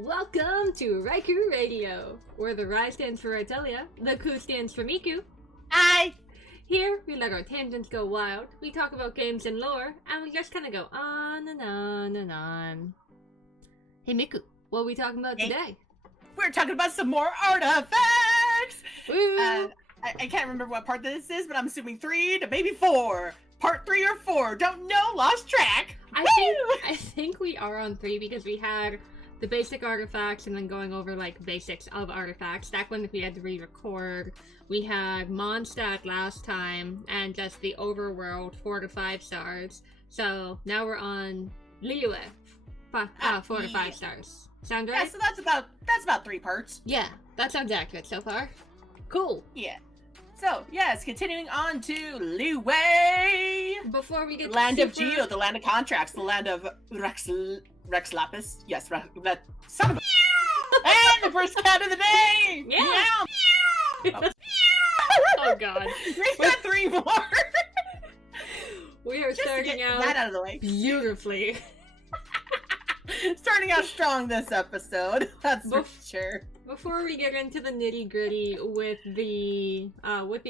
Welcome to Ryku Radio, where the R stands for Rytelia, the Ku stands for Miku. Hi! Here, we let our tangents go wild, we talk about games and lore, and we just kind of go on and on and on. Hey Miku, what are we talking about today? We're talking about some more artifacts! Woo! I can't remember what part this is, but I'm assuming 3 to maybe 4. Part 3 or 4, don't know, lost track! I think we are on 3 because we had the basic artifacts and then going over like basics of artifacts. Back when we had to re-record, we had Mondstadt last time and just the overworld 4 to 5 stars. So now we're on Liyue, 4 to 5 stars. Sound right? Yeah, so that's about 3 parts. Yeah, that sounds accurate so far. Cool. Yeah. So, yes, continuing on to Liyue! Before we get the land of super... Geo, the land of contracts, the land of Rex Lapis. Yes, that son of a... And the first cat of the day! Yeah! Oh. Oh god. We've got 3 more! We are Just starting to get out that out of the way. beautifully. Starting out strong this episode, that's for sure. Before we get into the nitty-gritty with the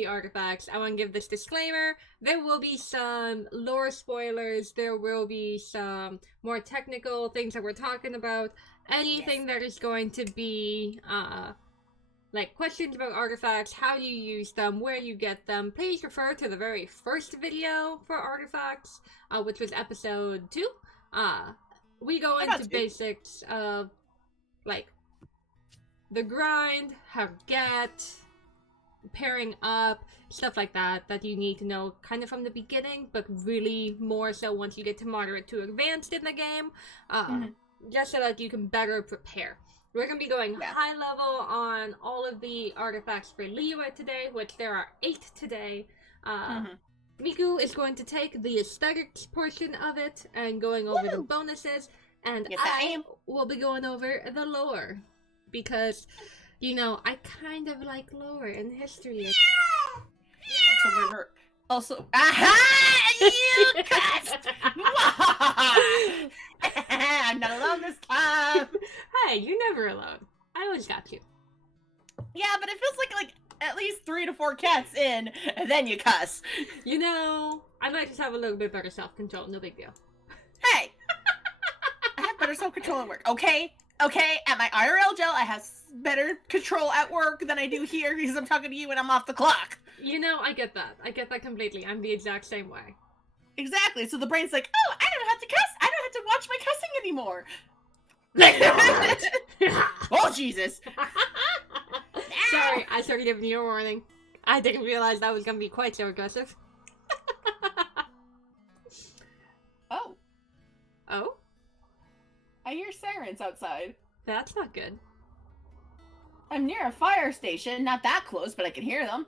artifacts, I want to give this disclaimer. There will be some lore spoilers, there will be some more technical things that we're talking about. Anything that is going to be, like questions about artifacts, how you use them, where you get them, please refer to the very first video for artifacts, which was episode 2. We go into basics of, like, the grind, how to get, pairing up, stuff like that you need to know kind of from the beginning, but really more so once you get to moderate to advanced in the game, just so that you can better prepare. We're going to be going high level on all of the artifacts for Liyue today, which there are 8 today. Miku is going to take the aesthetics portion of it and going over the bonuses, and I will be going over the lore. Because, you know, I kind of like lore and history. Also, aha! You cussed! I'm not alone this time! Hey, you're never alone. I always got you. Yeah, but it feels like at least 3 to 4 cats in, and then you cuss. You know, I might just have a little bit better self-control, no big deal. Hey! I have better self-control at work, okay? Okay, at my IRL gel, I have better control at work than I do here because I'm talking to you and I'm off the clock. You know, I get that. I get that completely. I'm the exact same way. Exactly. So the brain's like, oh, I don't have to cuss. I don't have to watch my cussing anymore. Oh, Jesus. Sorry, I started giving you a warning. I didn't realize that was going to be quite so aggressive. Oh. Oh? I hear sirens outside. That's not good. I'm near a fire station, not that close, but I can hear them.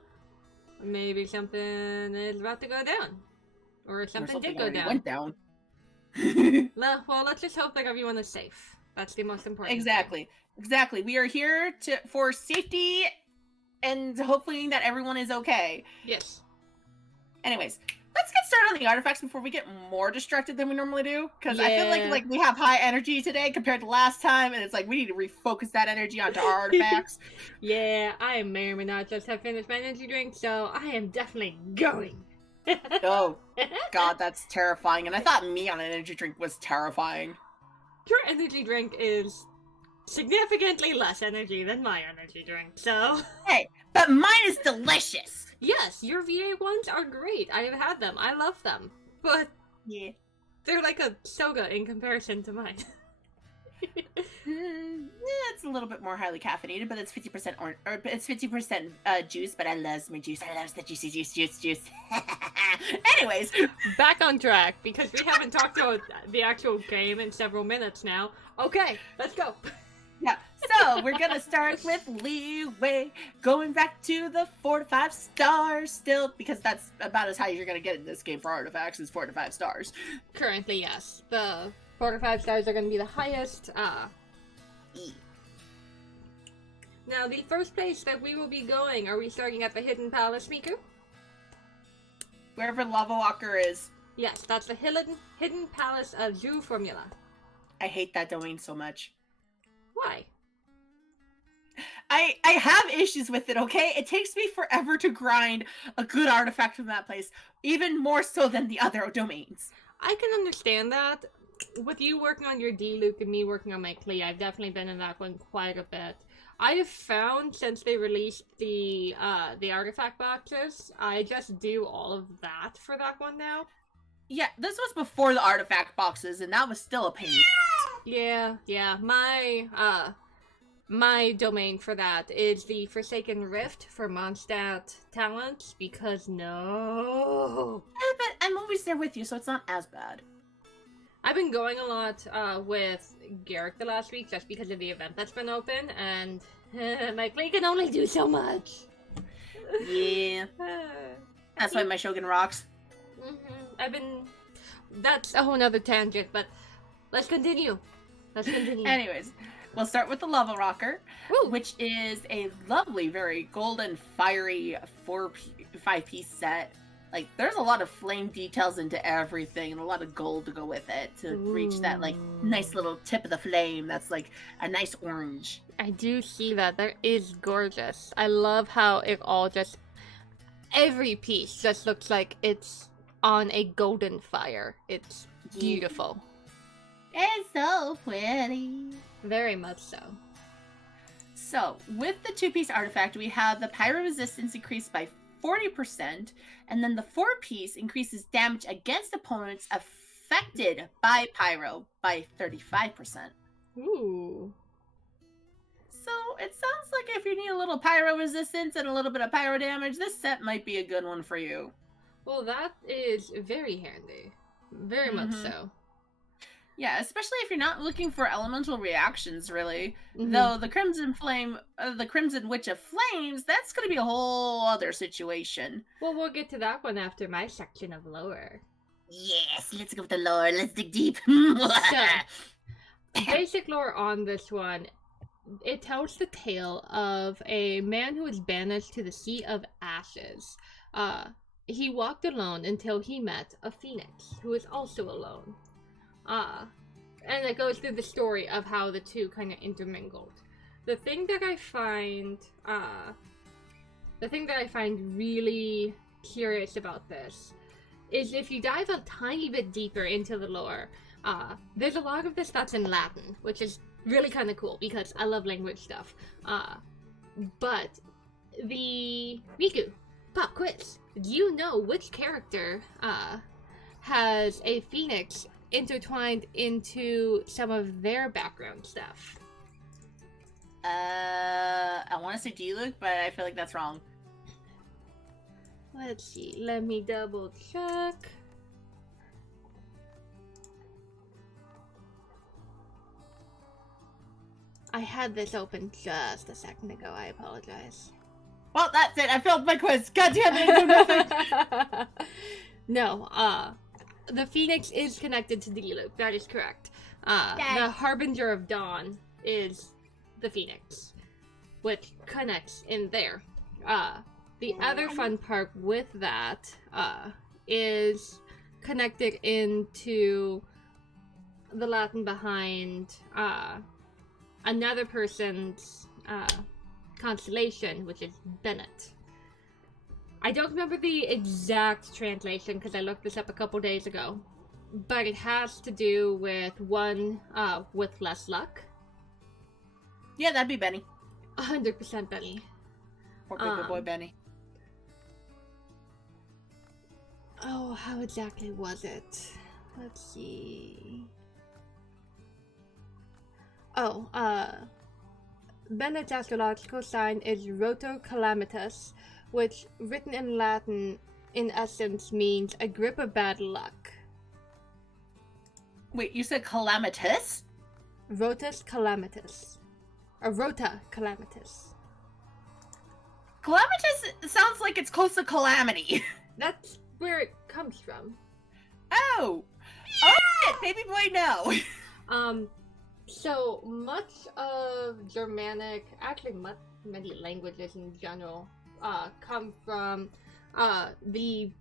Maybe something is about to go down. Or something did go down. Went down. Well, let's just hope that everyone is safe. That's the most important thing. Exactly. We are here for safety and hopefully that everyone is okay. Yes. Anyways. Let's get started on the artifacts before we get more distracted than we normally do. Because I feel like we have high energy today compared to last time, and it's like we need to refocus that energy onto our artifacts. Yeah, I may or may not just have finished my energy drink, so I am definitely going. Oh, God, that's terrifying. And I thought me on an energy drink was terrifying. Your energy drink is significantly less energy than my energy drink, so... Hey, but mine is delicious! Yes, your VA ones are great. I have had them. I love them. But yeah, they're like a soda in comparison to mine. It's a little bit more highly caffeinated, but it's 50% it's 50% juice. But I love my juice. I love the juicy juice. Anyways, back on track because we haven't talked about the actual game in several minutes now. Okay, let's go. Yeah, so we're gonna start with Liyue, going back to the 4 to 5 stars still, because that's about as high as you're gonna get in this game for artifacts is 4 to 5 stars. Currently, yes. The 4 to 5 stars are gonna be the highest. Now, the first place that we will be going, are we starting at the Hidden Palace, Miku? Wherever Lava Walker is. Yes, that's the Hidden Palace of Zoo Formula. I hate that domain so much. Why? I have issues with it, okay? It takes me forever to grind a good artifact from that place, even more so than the other domains. I can understand that. With you working on your D-Luke and me working on my Klee, I've definitely been in that one quite a bit. I have found since they released the artifact boxes, I just do all of that for that one now. Yeah, this was before the artifact boxes, and that was still a pain. Yeah. My domain for that is the Forsaken Rift for Mondstadt talents, because no. Yeah, but I'm always there with you, so it's not as bad. I've been going a lot with Garrick the last week just because of the event that's been open, and my Klee can only do so much. Yeah. That's why my Shogun rocks. That's a whole nother tangent, but let's continue. Anyways, we'll start with the Lava Rocker, Woo. which is a lovely, very golden, fiery 5-piece set. Like, there's a lot of flame details into everything and a lot of gold to go with it to reach that, like, nice little tip of the flame that's, like, a nice orange. I do see that. That is gorgeous. I love how it all just... Every piece just looks like it's on a golden fire. It's beautiful. It's so pretty. Very much so. So, with the 2-piece artifact, we have the pyro resistance increased by 40%, and then the 4-piece increases damage against opponents affected by pyro by 35%. Ooh. So, it sounds like if you need a little pyro resistance and a little bit of pyro damage, this set might be a good one for you. Well, that is very handy. Very much so. Yeah, especially if you're not looking for elemental reactions, really. Though the Crimson Flame, the Crimson Witch of Flames, that's going to be a whole other situation. Well, we'll get to that one after my section of lore. Yes, let's go with the lore. Let's dig deep. So, basic lore on this one. It tells the tale of a man who was banished to the Sea of Ashes. He walked alone until he met a phoenix, who was also alone. And it goes through the story of how the two kind of intermingled. The thing that I find really curious about this is if you dive a tiny bit deeper into the lore, there's a lot of this that's in Latin, which is really kind of cool because I love language stuff. But the Miku pop quiz. Do you know which character has a phoenix intertwined into some of their background stuff? I want to say D-Luke, but I feel like that's wrong. Let's see. Let me double check. I had this open just a second ago. I apologize. Well, that's it. I failed my quiz. God damn it, I do nothing. No, the Phoenix is connected to D-Luke. That is correct. The Harbinger of Dawn is the Phoenix, which connects in there. The other fun part with that is connected into the Latin behind another person's constellation, which is Bennett. I don't remember the exact translation because I looked this up a couple days ago, but it has to do with one with less luck. Yeah, that'd be Benny. 100% Benny. Poor good boy Benny. Oh, how exactly was it? Let's see. Oh, Bennett's astrological sign is Roto Calamitas, which, written in Latin, in essence means a grip of bad luck. Wait, you said calamitous? Rotus Calamitas. Or Rota Calamitas. Calamitous sounds like it's close to calamity. That's where it comes from. Oh! Oh, baby boy, no! So much of Germanic, actually many languages in general, come from the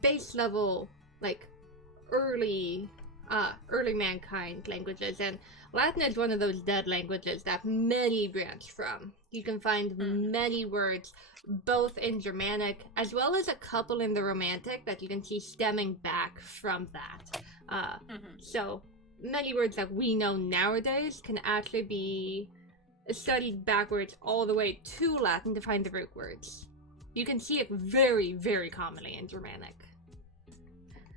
base level, like early early mankind languages, and Latin is one of those dead languages that many branch from. You can find many words, both in Germanic as well as a couple in the Romantic that you can see stemming back from that. So many words that we know nowadays can actually be studied backwards all the way to Latin to find the root words. You can see it very, very commonly in Germanic.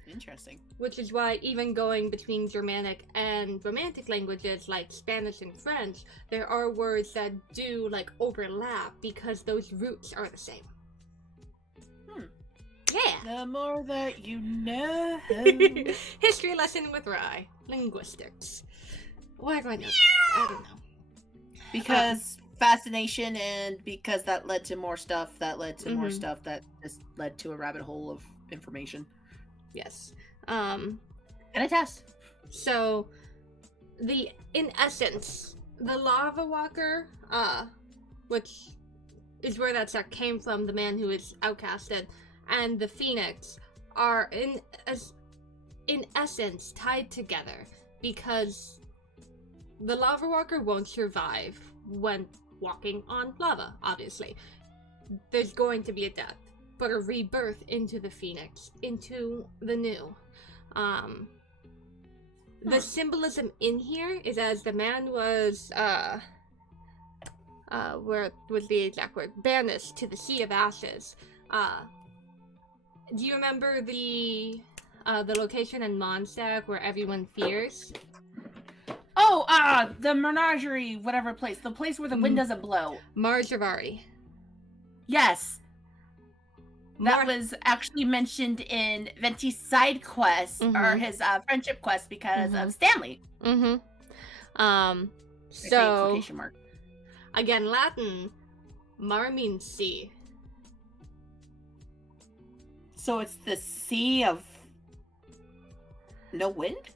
Interesting. Which is why even going between Germanic and Romantic languages like Spanish and French, there are words that do like overlap because those roots are the same. Yeah. The more that you know. History lesson with Rye. Linguistics. Why do I know? I don't know. Because fascination, and because that led to more stuff, that led to more stuff, that just led to a rabbit hole of information. Yes. And a test. So, in essence, the Lava Walker, which is where that stuff came from, the man who is outcasted, and the Phoenix are in essence tied together because the Lava Walker won't survive when walking on lava, obviously. There's going to be a death, but a rebirth into the Phoenix, into the new. The symbolism in here is as the man was, where was the exact word? Banished to the Sea of Ashes. Do you remember the location in Mondstadt where everyone fears? Oh, the menagerie, whatever place. The place where the wind doesn't blow. Marjavari. Yes. That was actually mentioned in Venti's side quest, or his friendship quest, because of Stanley. So, again, Latin, mar means sea. So it's the sea of no wind?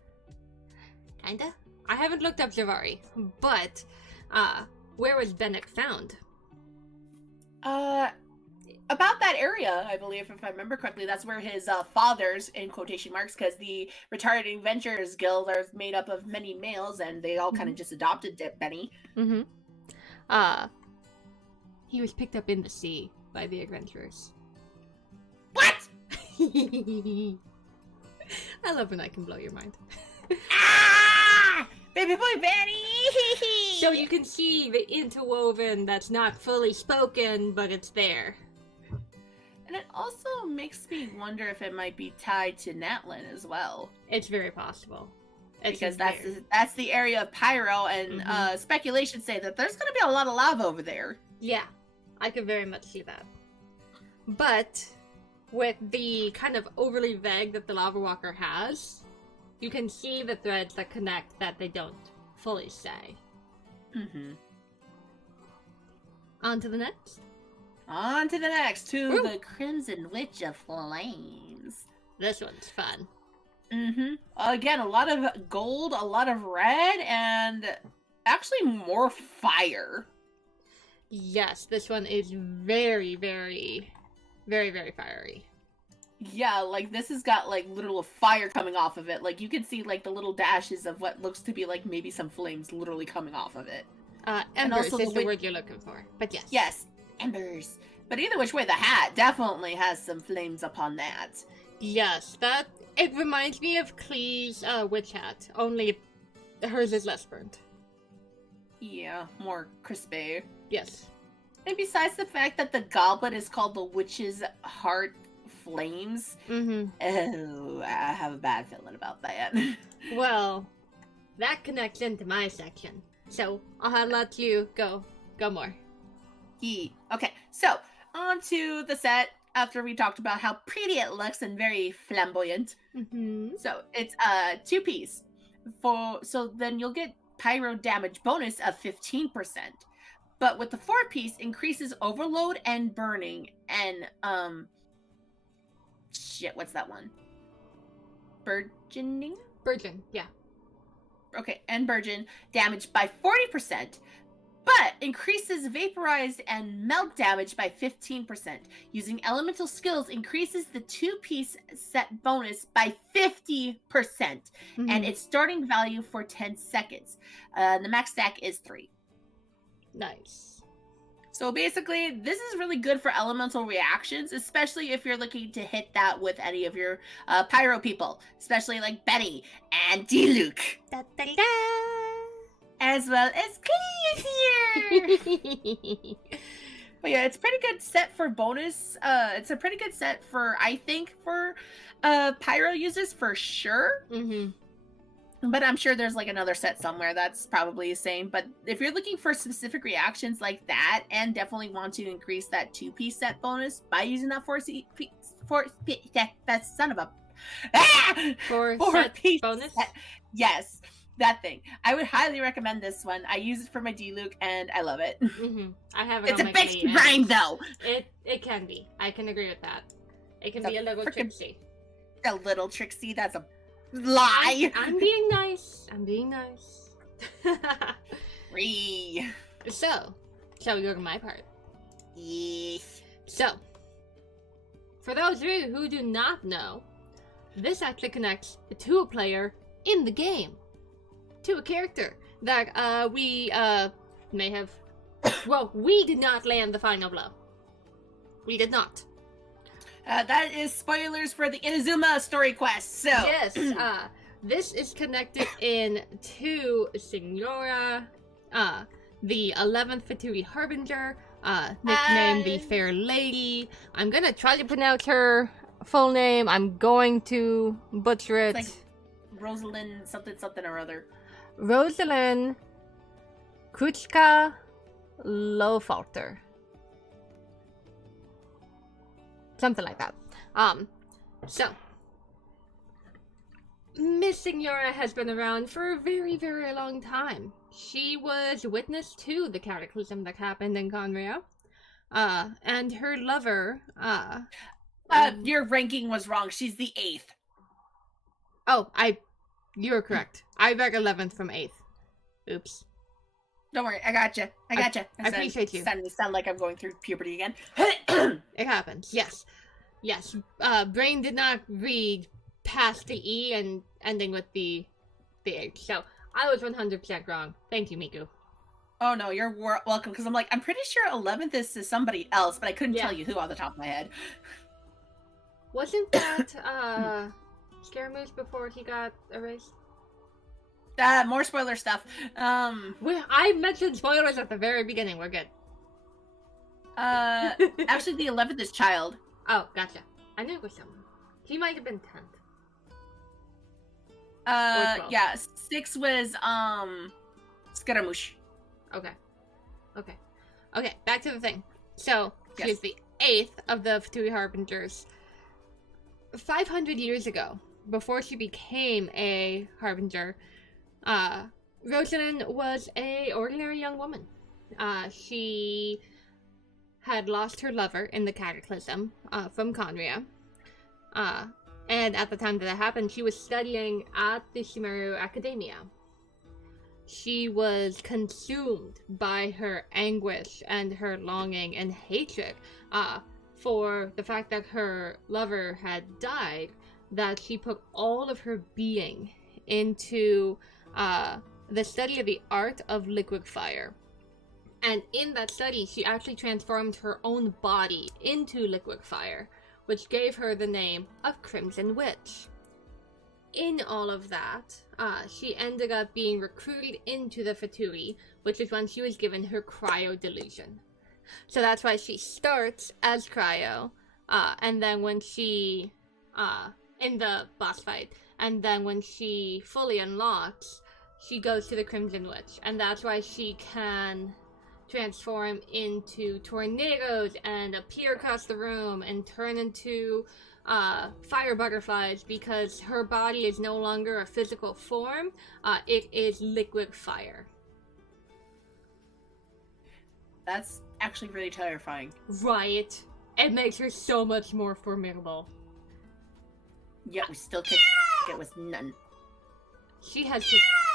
Kinda. I haven't looked up Javari, but where was Bennick found? About that area, I believe, if I remember correctly. That's where his fathers, in quotation marks, because the Retarded Adventurers Guild are made up of many males, and they all kind of just adopted Benny. He was picked up in the sea by the adventurers. What? I love when I can blow your mind. Baby boy Benny! So you can see the interwoven that's not fully spoken, but it's there. And it also makes me wonder if it might be tied to Natlin as well. It's very possible. Because that's the area of Pyro, and speculations say that there's going to be a lot of lava over there. Yeah, I could very much see that. But with the kind of overly vague that the Lava Walker has, you can see the threads that connect that they don't fully say. On to the next. On to the next, to the Crimson Witch of Flames. This one's fun. Again, a lot of gold, a lot of red, and actually more fire. Yes, this one is very, very, very, very fiery. Yeah, like this has got like literal fire coming off of it. Like you can see like the little dashes of what looks to be like maybe some flames literally coming off of it. Embers is the word you're looking for, but yes. Yes, embers. But either which way, the hat definitely has some flames upon that. Yes, it reminds me of Klee's witch hat, only hers is less burnt. Yeah, more crispy. Yes. And besides the fact that the goblet is called the Witch's Heart Flames, oh, I have a bad feeling about that. Well, that connects into my section, so I'll let you go more. Okay, so on to the set. After we talked about how pretty it looks and very flamboyant, so it's a 2-piece. So then you'll get pyro damage bonus of 15%. But with the 4-piece, increases overload and burning, and shit, what's that one? Burgeoning? Burgeon, yeah. Okay, and burgeon damage by 40%. but increases vaporized and melt damage by 15%. Using elemental skills increases the 2-piece set bonus by 50%, and its starting value for 10 seconds. The max stack is 3. Nice. So basically, this is really good for elemental reactions, especially if you're looking to hit that with any of your pyro people, especially like Benny and Diluc. Da, da, da. As well as Cleus here. But yeah, it's a pretty good set for bonus. It's a pretty good set for, I think, for pyro users for sure. But I'm sure there's like another set somewhere that's probably the same. But if you're looking for specific reactions like that, and definitely want to increase that 2-piece set bonus by using that 4-piece, that son of a 4-piece bonus. Set. Yes, that thing. I would highly recommend this one. I use it for my Diluc, and I love it. I have it. It's a bitch to grind, though. It can be. I can agree with that. It can be a little tricksy. A little tricksy. That's a lie. I'm being nice. I'm being nice. So shall we go to my part? Yes. So, for those of you who do not know, this actually connects to a player in the game, to a character that we may have. Well, we did not land the final blow. We did not. That is spoilers for the Inazuma story quest. So yes, this is connected in to Signora, the 11th Fatui Harbinger, nicknamed the Fair Lady. I'm gonna try to pronounce her full name. I'm going to butcher it. It's like Rosalind something or other. Rosalind Kuchka Lowfalter. Something like that. So Miss Signora has been around for a very, very long time. She was witness to the cataclysm that happened in Conria. And her lover, your ranking was wrong. She's the 8th. Oh, you're correct. I read 11th from 8th. Oops. Don't worry, I gotcha. I appreciate you. Starting to sound like I'm going through puberty again. It happens, yes. Yes, brain did not read past the E and ending with the H. So, I was 100% wrong. Thank you, Miku. Oh no, you're welcome, because I'm pretty sure 11th is to somebody else, but I couldn't tell you who on the top of my head. Wasn't that, Scaramouche before he got erased? More spoiler stuff. I mentioned spoilers at the very beginning. We're good. Actually, the 11th is Child. Oh, gotcha. I knew it was someone. He might have been 10th. Yeah, 6 was, Scaramouche. Okay, back to the thing. So, she is the 8th of the Fatui Harbingers. 500 years ago, before she became a Harbinger, Rosalind was an ordinary young woman. She had lost her lover in the cataclysm from Conria. And at the time that happened, she was studying at the Shimaru Academia. She was consumed by her anguish and her longing and hatred for the fact that her lover had died, that she put all of her being into the study of the art of liquid fire. And in that study, she actually transformed her own body into liquid fire, which gave her the name of Crimson Witch. In all of that, she ended up being recruited into the Fatui, which is when she was given her cryo delusion. So that's why she starts as cryo, and then when she, in the boss fight, and then when she fully unlocks, she goes to the Crimson Witch, and that's why she can transform into tornadoes and appear across the room and turn into fire butterflies, because her body is no longer a physical form, it is liquid fire. That's actually really terrifying. Right. It makes her so much more formidable. Yeah, we still kick it with none. She has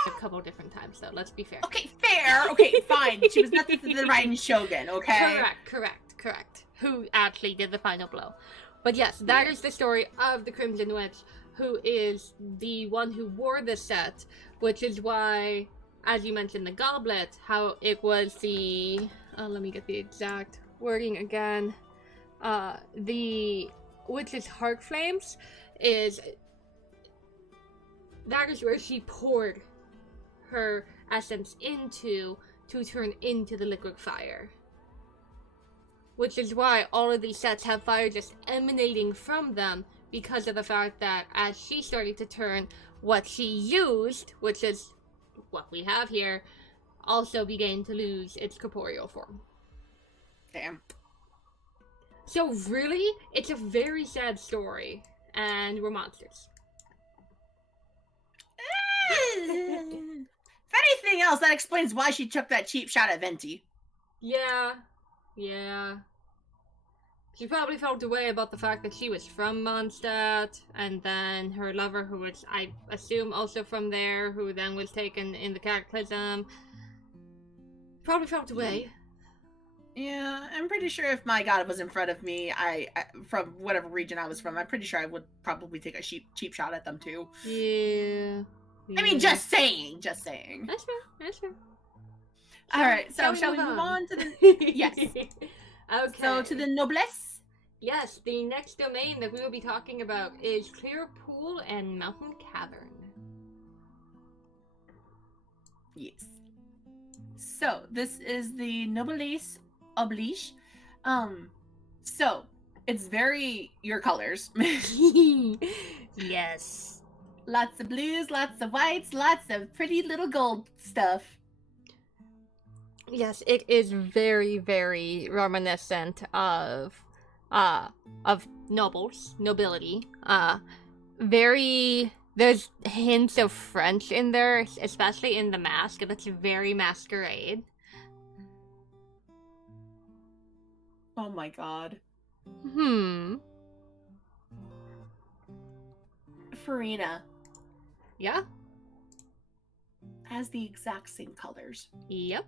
a couple different times, though. Let's be fair. Okay, fair. Okay, fine. She was nothing to the right Shogun, okay? Correct. Who actually did the final blow. But yes, that is the story of the Crimson Witch, who is the one who wore the set, which is why, as you mentioned, the goblet, how it was the... let me get the exact wording again. The witch's heart flames is... That is where she poured her essence into to turn into the liquid fire. Which is why all of these sets have fire just emanating from them, because of the fact that as she started to turn, what she used, which is what we have here, also began to lose its corporeal form. Damn. So really, it's a very sad story, and we're monsters. If anything else, that explains why she took that cheap shot at Venti. Yeah. She probably felt a way about the fact that she was from Mondstadt, and then her lover, who was, I assume, also from there, who then was taken in the Cataclysm, probably felt a way. Yeah, I'm pretty sure if my god was in front of me, I from whatever region I was from, I'm pretty sure I would probably take a cheap shot at them too. Yeah. I mean, just saying. That's fair. All right, so shall we move on to the... Yes. Okay. So to the noblesse? Yes, the next domain that we will be talking about is Clear Pool and Mountain Cavern. Yes. So this is the noblesse oblige. So it's very your colors. Yes. Lots of blues, lots of whites, lots of pretty little gold stuff. Yes, it is very, very reminiscent of nobility. There's hints of French in there, especially in the mask. That's very masquerade. Oh my god. Farina. Yeah? Has the exact same colors. Yep.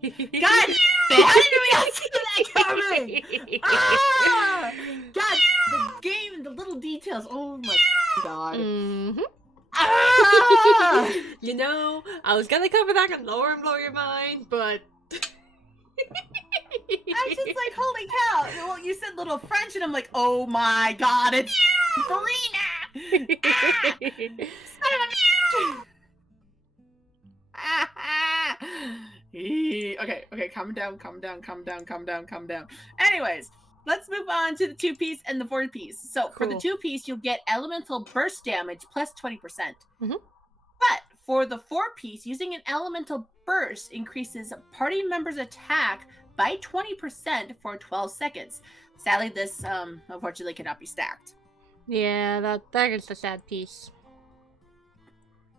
God damn it! How did we not see that coming? Ah! God, the game and the little details. Oh my god. Mm-hmm. Ah! You know, I was gonna cover that and blow your mind, but... I was just like, holy cow. Well, you said little French, and I'm like, oh my god, it's Farina! Okay, calm down. Anyways, let's move on to the 2-piece and the 4-piece. So Cool. For the 2-piece, you'll get elemental burst damage plus 20%. Mm-hmm. But for the 4-piece, using an elemental burst increases party members' attack by 20% for 12 seconds. Sadly, this unfortunately cannot be stacked. Yeah, that is the sad piece.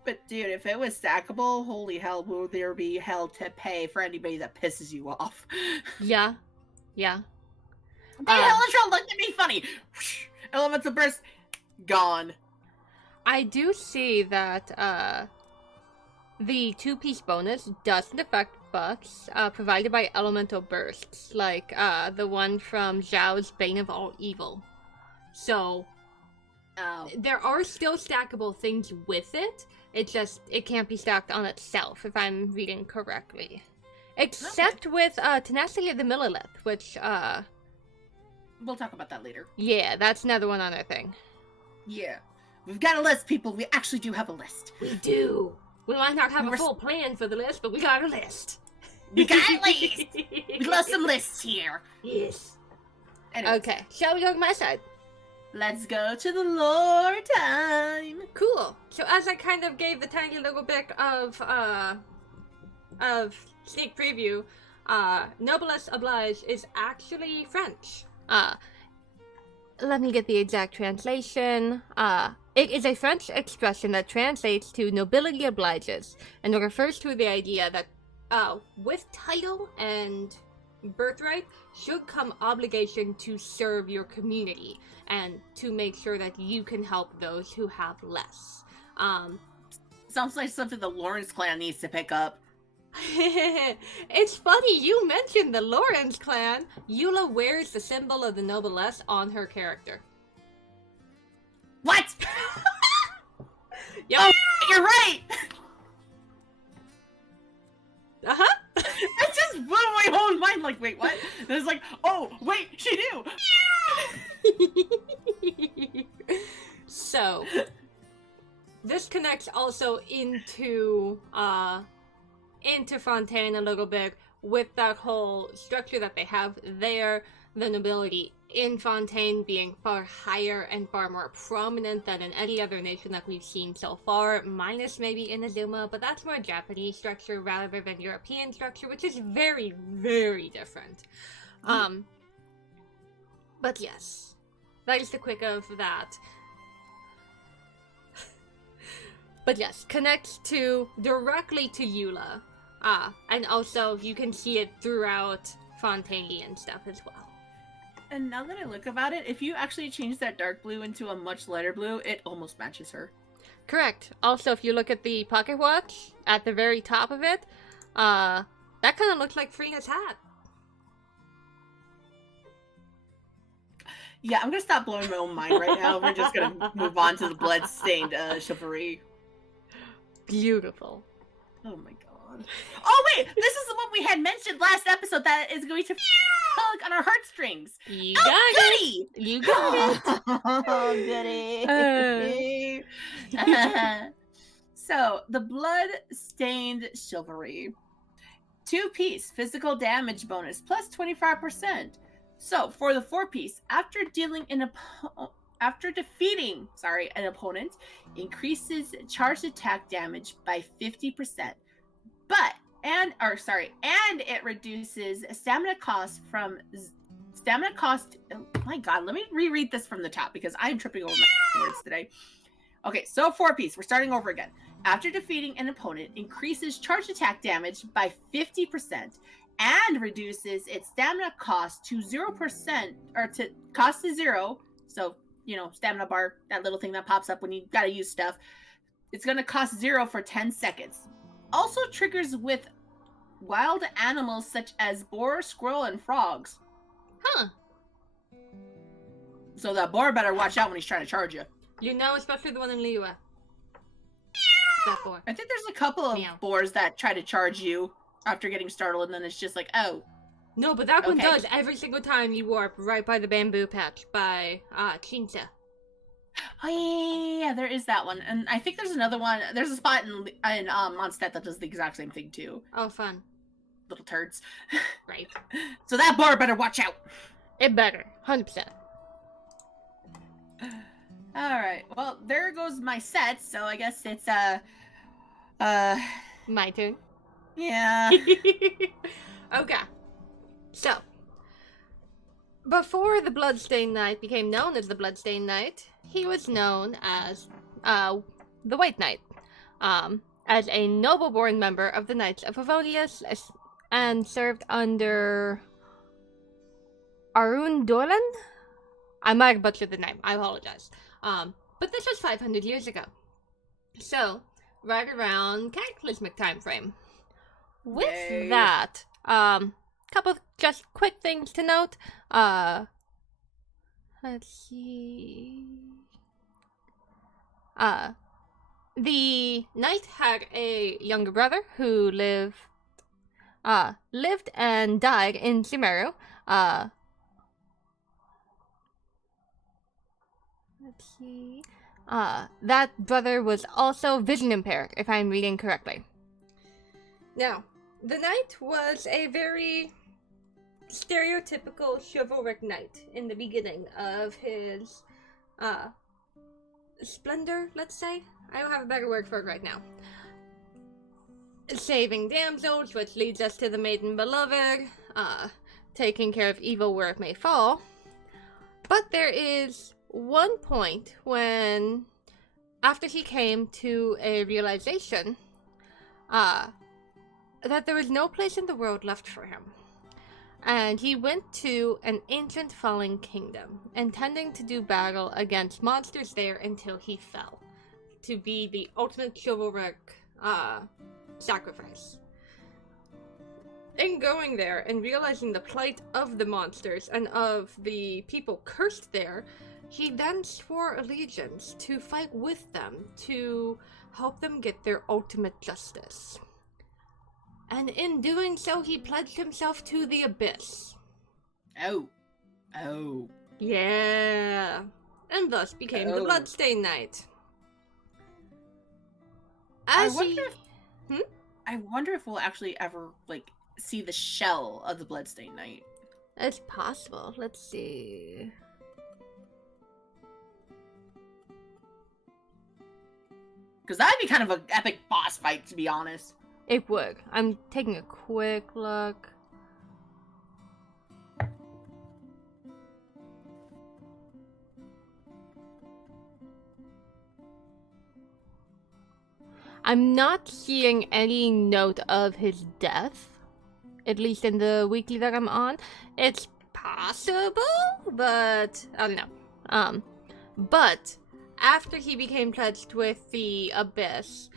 But dude, if it was stackable, holy hell, will there be hell to pay for anybody that pisses you off? Yeah. The Electron looked at me funny. Elemental burst, gone. I do see that the 2-piece bonus doesn't affect buffs provided by elemental bursts, like the one from Zhao's Bane of All Evil. So there are still stackable things with it. It can't be stacked on itself, if I'm reading correctly. Except with Tenacity of the Millilith, which we'll talk about that later. Yeah, that's another one on our thing. Yeah. We've got a list, people. We actually do have a list. We do. We might not have a full plan for the list, but we got a list. We got a list! We love some lists here. Yes. Anyways, Okay, shall we go to my side? let's go to the lore time. Cool. So as I kind of gave the tiny little bit of sneak preview, Noblesse Oblige is actually French. Let me get the exact translation. It is a French expression that translates to nobility obliges, and it refers to the idea that with title and birthright should come obligation to serve your community and to make sure that you can help those who have less. Sounds like something the Lawrence clan needs to pick up. It's funny you mentioned the Lawrence clan. Eula wears the symbol of the noblesse on her character. What? Yep. Oh, you're right! Uh-huh. It just blew my whole mind, like, wait, what? And it's like, oh, wait, she knew! So, this connects also into Fontaine a little bit with that whole structure that they have there, the nobility in Fontaine being far higher and far more prominent than in any other nation that we've seen so far, minus maybe Inazuma, but that's more Japanese structure rather than European structure, which is very, very different. But yes, that is the quick of that. But yes, connects directly to Eula. And also you can see it throughout Fontaine and stuff as well. And now that I look about it, if you actually change that dark blue into a much lighter blue, it almost matches her. Correct. Also, if you look at the pocket watch at the very top of it, that kind of looks like Freena's hat. Yeah, I'm gonna stop blowing my own mind right now. We're just gonna move on to the blood-stained chivalry. Beautiful. Oh my god. Oh wait, this is what we had mentioned last episode that is going to tug on our heartstrings. You got goody! it. You got it. Oh, goody. So, the blood-stained chivalry. 2-piece physical damage bonus plus 25%. So, for the 4-piece, after defeating an opponent, increases charged attack damage by 50%. And it reduces stamina cost. Oh my god, let me reread this from the top because I'm tripping over my words today. Okay, so 4-piece, we're starting over again. After defeating an opponent, increases charged attack damage by 50% and reduces its stamina cost to 0%, or to cost to 0. So, stamina bar, that little thing that pops up when you gotta use stuff. It's gonna cost 0 for 10 seconds. Also triggers with wild animals such as boar, squirrel, and frogs. Huh. So that boar better watch out when he's trying to charge you. Especially the one in Liyue. That boar. I think there's a couple of boars that try to charge you after getting startled, and then it's just like, oh. No, but that one does every single time you warp right by the bamboo patch by Chincha. Oh yeah, there is that one, and I think there's another one. There's a spot in Mondstadt that does the exact same thing too. Oh, fun! Little turds. Right. So that boar better watch out. It better, 100%. All right. Well, there goes my set. So I guess it's my turn. Yeah. Okay. So, before the Bloodstained Knight became known as the Bloodstained Knight, he was known as the White Knight, as a noble-born member of the Knights of Favonius, and served under Arun Dolan? I might have butchered the name, I apologize. But this was 500 years ago. So, right around Cataclysmic time frame. With that, couple of just quick things to note. Let's see. The knight had a younger brother who lived and died in Sumeru. Let's see. That brother was also vision impaired, if I'm reading correctly. Now, the knight was a very stereotypical chivalric knight in the beginning of his splendor, let's say. I don't have a better word for it right now. Saving damsels, which leads us to the maiden beloved, taking care of evil where it may fall. But there is one point when, after he came to a realization, that there was no place in the world left for him. And he went to an ancient fallen kingdom, intending to do battle against monsters there until he fell. to be the ultimate chivalric sacrifice. In going there and realizing the plight of the monsters and of the people cursed there, he then swore allegiance to fight with them to help them get their ultimate justice. And in doing so, he pledged himself to the Abyss. Oh. Yeah. And thus became the Bloodstained Knight. I wonder if we'll actually ever, like, see the shell of the Bloodstained Knight. It's possible. Let's see. Because that'd be kind of an epic boss fight, to be honest. It would. I'm taking a quick look. I'm not seeing any note of his death, at least in the weekly that I'm on. It's possible, but I don't know. But after he became pledged with the Abyss,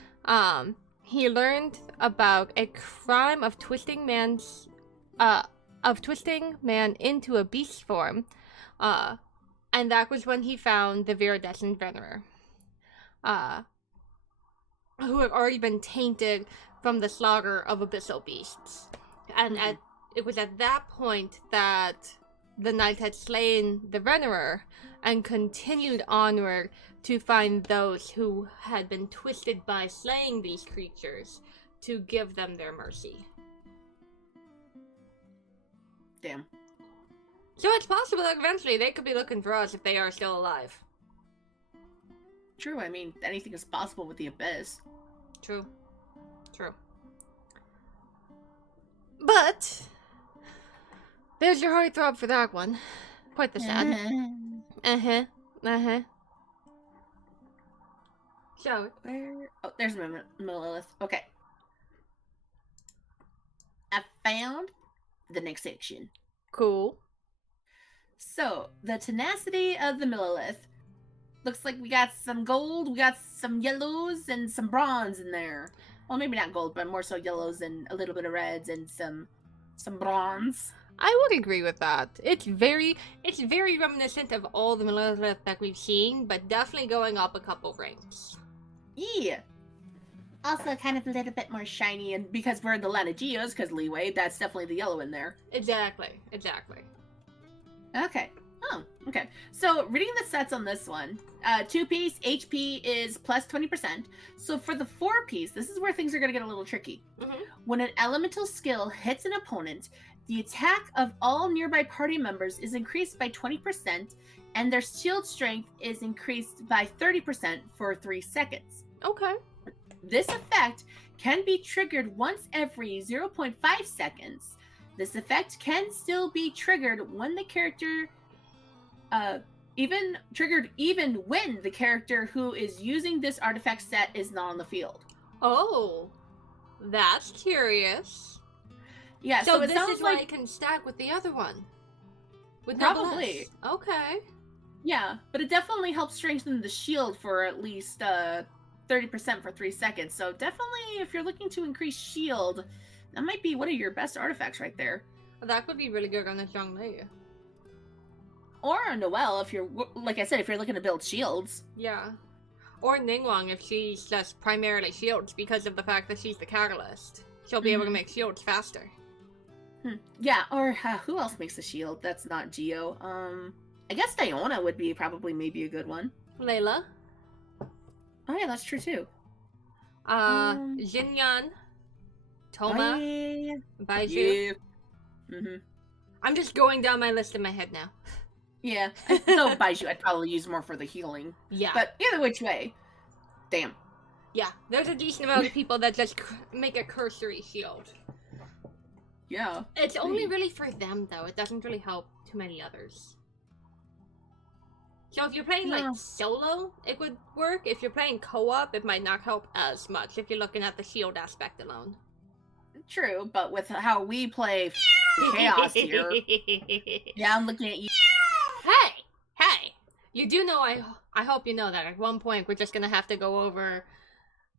he learned about a crime of twisting man into a beast form, and that was when he found the Viridescent Venerer, who had already been tainted from the slaughter of abyssal beasts. And it was at that point that the knight had slain the Venerer and continued onward to find those who had been twisted by slaying these creatures to give them their mercy. Damn. So it's possible that eventually they could be looking for us if they are still alive. True, I mean, anything is possible with the Abyss. True. But there's your heartthrob for that one. Quite the sad. So where? Oh, there's Lilith. Okay. I found the next section. Cool. So the tenacity of the Lilith. Looks like we got some gold, we got some yellows, and some bronze in there. Well, maybe not gold, but more so yellows and a little bit of reds and some bronze. I would agree with that. It's very reminiscent of all the Lilith that we've seen, but definitely going up a couple ranks. Yeah. Also kind of a little bit more shiny, and because we're in the land of Geos, because Liyue, that's definitely the yellow in there. Exactly. Okay. Oh, okay. So, reading the sets on this one, 2-piece HP is plus 20%. So, for the 4-piece, this is where things are going to get a little tricky. When an elemental skill hits an opponent, the attack of all nearby party members is increased by 20%, and their shield strength is increased by 30% for 3 seconds. Okay. This effect can be triggered once every 0.5 seconds. This effect can still be triggered when the character... even when the character who is using this artifact set is not on the field. Oh, that's curious. Yeah, so it this sounds is like why it can stack with the other one. With probably. Okay. Yeah, but it definitely helps strengthen the shield for at least 30% for 3 seconds. So definitely, if you're looking to increase shield, that might be one of your best artifacts right there. That could be really good on this young lady. Or Noelle, if you're, like I said, if you're looking to build shields. Yeah. Or Ningguang if she's just primarily shields because of the fact that she's the catalyst. She'll be able to make shields faster. Yeah, or who else makes a shield that's not Geo? I guess Diona would be probably maybe a good one. Layla. Oh yeah, that's true too. Xinyan. Toma. Baizhu. Yeah. I'm just going down my list in my head now. Yeah, I know Baizhu I'd probably use more for the healing. Yeah. But either which way, damn. Yeah, there's a decent amount of people that just make a cursory shield. Yeah. It's only really for them, though. It doesn't really help too many others. So if you're playing, like, solo, it would work. If you're playing co-op, it might not help as much if you're looking at the shield aspect alone. True, but with how we play Chaos here... Yeah, I'm looking at you. Hey! You do know, I hope you know that at one point we're just gonna have to go over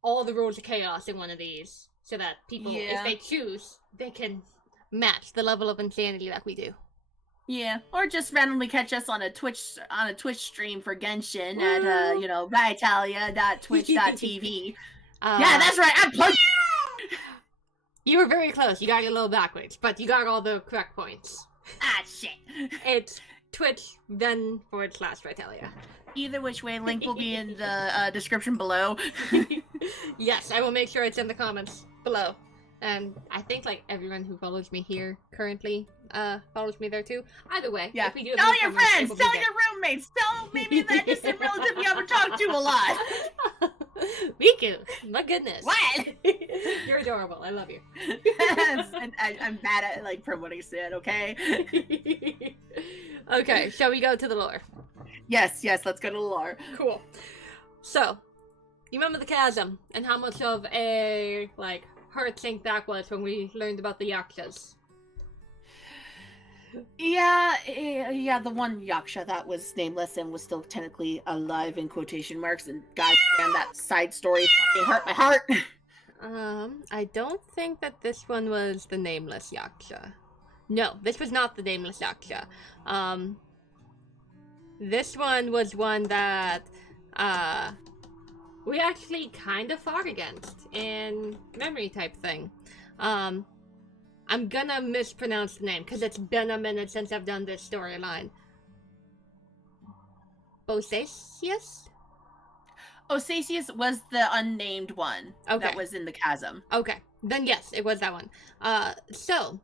all the rules of chaos in one of these, so that people, if they choose, they can match the level of insanity that we do. Yeah, or just randomly catch us on a Twitch stream for Genshin at Vitalia.twitch.tv. Yeah, that's right. I'm plugging. You were very close. You got it a little backwards, but you got all the correct points. Ah, shit. It's Twitch then /Vitalia. Either which way, link will be in the description below. Yes, I will make sure it's in the comments below. And I think like everyone who follows me here currently follows me there too. Either way, yeah. If we do tell your friends, tell your roommates, tell maybe that distant relative you haven't talked to a lot. Miku, my goodness. What? You're adorable. I love you. Yes, and I'm bad at like promoting shit. Okay. Okay, shall we go to the lore? Yes, let's go to the lore. Cool. So, you remember the chasm and how much of a like heart sink that was when we learned about the yakshas? Yeah, the one yaksha that was nameless and was still technically alive in quotation marks, and goddamn that side story fucking hurt my heart. I don't think that this one was the nameless yaksha. No, this was not the nameless yaksha. This one was one that, we actually kind of fought against in memory type thing. I'm gonna mispronounce the name because it's been a minute since I've done this storyline. Osasius? Osasius was the unnamed one that was in the chasm. Okay, then yes, it was that one. So,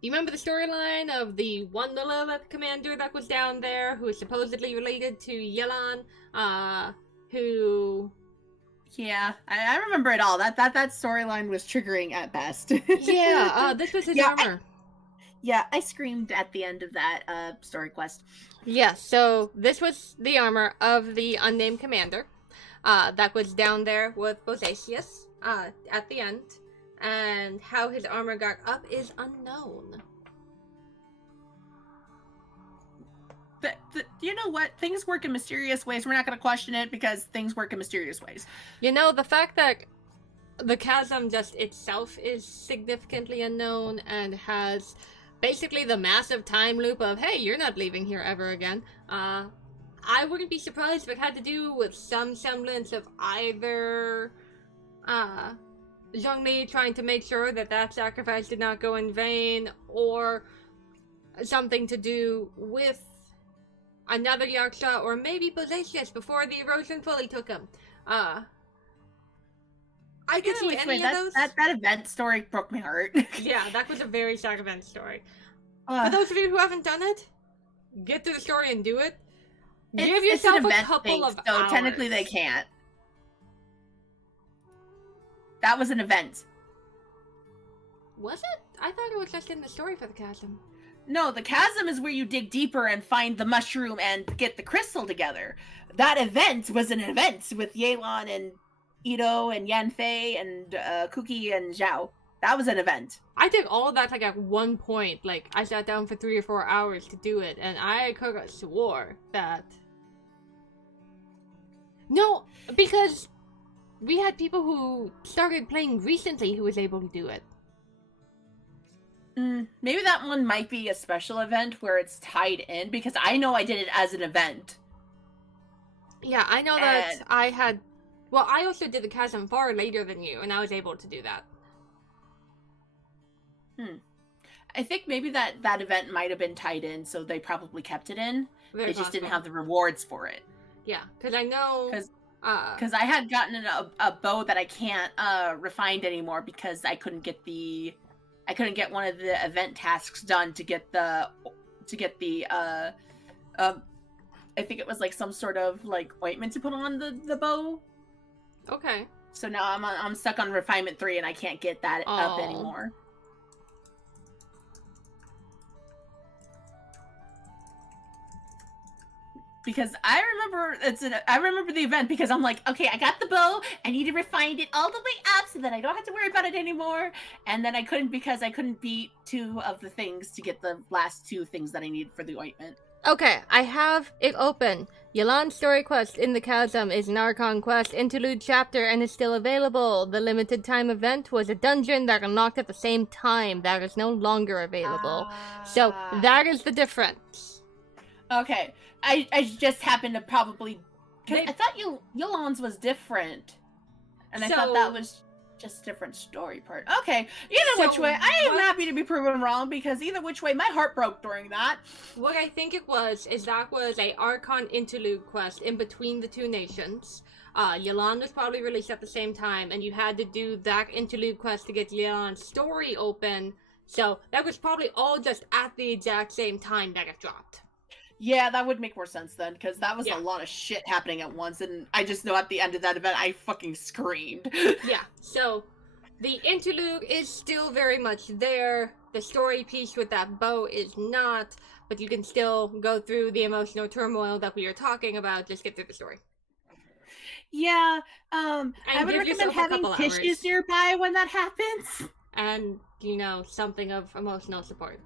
you remember the storyline of the one Lilith commander that was down there who is supposedly related to Yelan, who... Yeah, I remember it all. That storyline was triggering at best. Yeah, this was his armor. I screamed at the end of that story quest. Yeah, so this was the armor of the unnamed commander that was down there with Osasius at the end. And how his armor got up is unknown. But you know what? Things work in mysterious ways. We're not going to question it because things work in mysterious ways. You know, the fact that the chasm just itself is significantly unknown and has basically the massive time loop of, hey, you're not leaving here ever again. I wouldn't be surprised if it had to do with some semblance of either Zhongli trying to make sure that sacrifice did not go in vain, or something to do with another yaksha, or maybe Posasius before the erosion fully took him. I could see any of those. That event story broke my heart. Yeah, that was a very sad event story. For those of you who haven't done it, get through the story and do it. Give yourself a couple of hours. So technically they can't. That was an event. Was it? I thought it was just in the story for the chasm. No, the chasm is where you dig deeper and find the mushroom and get the crystal together. That event was an event with Yelan and Ito and Yanfei and Kuki and Zhao. That was an event. I did all of that like at one point. Like, I sat down for 3 or 4 hours to do it, and I could have swore that... No, because we had people who started playing recently who was able to do it. Maybe that one might be a special event where it's tied in, because I know I did it as an event. Yeah, I know that I had... Well, I also did the chasm far later than you, and I was able to do that. I think maybe that event might have been tied in, so they probably kept it in. They just didn't have the rewards for it. Yeah, because I know... Because I had gotten a bow that I can't refine anymore because I couldn't get one of the event tasks done to get the I think it was like some sort of like ointment to put on the bow. Okay. So now I'm stuck on refinement 3 and I can't get that up anymore. Because I remember the event because I'm like, okay, I got the bow, I need to refine it all the way up so that I don't have to worry about it anymore. And then I couldn't because I couldn't beat 2 of the things to get the last 2 things that I needed for the ointment. Okay, I have it open. Yalan's story quest in the chasm is an Archon quest interlude chapter and is still available. The limited time event was a dungeon that unlocked at the same time. That is no longer available. So that is the difference. Okay, I just happened to probably... Because I thought Yolan's was different. And I thought that was just a different story part. Okay, either which way, I am happy to be proven wrong, because either which way, my heart broke during that. What I think it was is that was a Archon interlude quest in between the two nations. Yalan was probably released at the same time, and you had to do that interlude quest to get Yalan's story open. So that was probably all just at the exact same time that it dropped. Yeah, that would make more sense then, because that was a lot of shit happening at once, and I just know at the end of that event, I fucking screamed. Yeah, so the interlude is still very much there. The story piece with that bow is not, but you can still go through the emotional turmoil that we are talking about, just get through the story. Yeah, I would recommend having tissues nearby when that happens. And, you know, something of emotional support.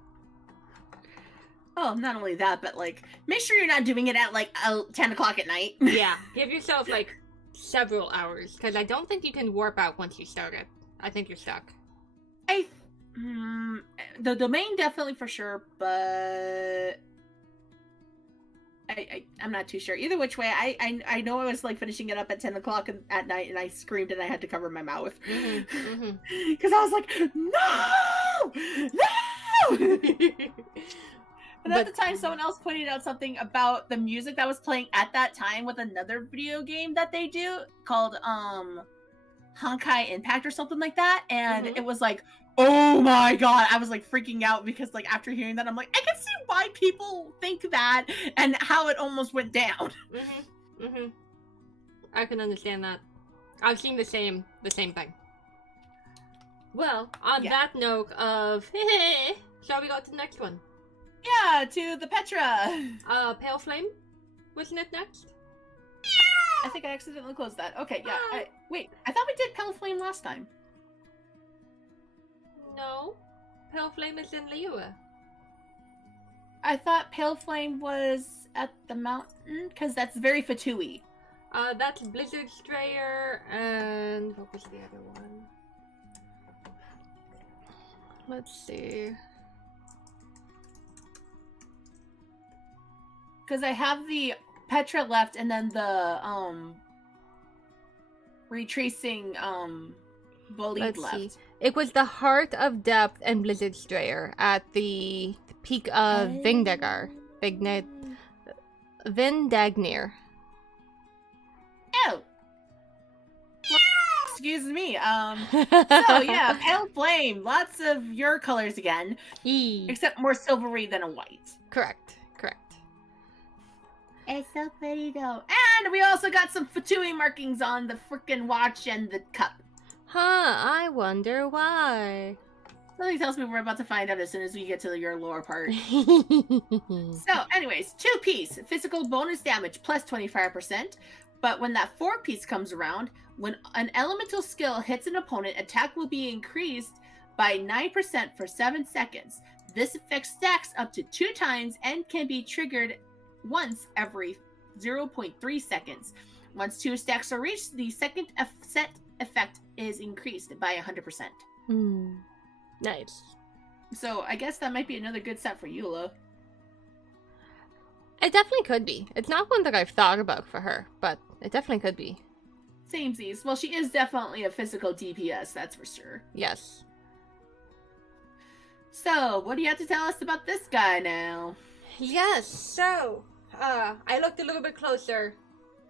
Oh, not only that, but, like, make sure you're not doing it at, like, 10 o'clock at night. Yeah, give yourself, like, several hours, because I don't think you can warp out once you start it. I think you're stuck. The domain definitely for sure, but... I'm not too sure. Either which way, I know I was, like, finishing it up at 10 o'clock at night, and I screamed and I had to cover my mouth. Because I was like, no! No! But at the time, someone else pointed out something about the music that was playing at that time with another video game that they do called Honkai Impact or something like that, and it was like, oh my god, I was like freaking out, because like after hearing that, I'm like, I can see why people think that and how it almost went down. I can understand that. I've seen the same thing. Well, on that note of shall we go to the next one? Yeah, to the Petra. Pale Flame? Wasn't it next? I think I accidentally closed that. Okay, yeah. Wait, I thought we did Pale Flame last time. No. Pale Flame is in Liyue. I thought Pale Flame was at the mountain, because that's very Fatui. That's Blizzard Strayer, and what was the other one? Let's see. Because I have the Petra left, and then the retracing Bolide left. See. It was the Heart of Depth and Blizzard Strayer at the peak of Vindagar. Vindagnir. Oh. Excuse me. So yeah, Pale Flame. Lots of your colors again. Except more silvery than a white. Correct. It's so pretty though. And we also got some Fatui markings on the frickin' watch and the cup. Huh, I wonder why. Something tells me we're about to find out as soon as we get to your lore part. So, anyways, 2-piece. Physical bonus damage plus 25%. But when that 4-piece comes around, when an elemental skill hits an opponent, attack will be increased by 9% for 7 seconds. This effect stacks up to 2 times and can be triggered once every 0.3 seconds. Once 2 stacks are reached, the second set effect is increased by 100%. Nice. So I guess that might be another good set for Eula. It definitely could be. It's not one that I've thought about for her, but it definitely could be. Samesies. Well, she is definitely a physical DPS, that's for sure. Yes. So, what do you have to tell us about this guy now? Yes, so... I looked a little bit closer.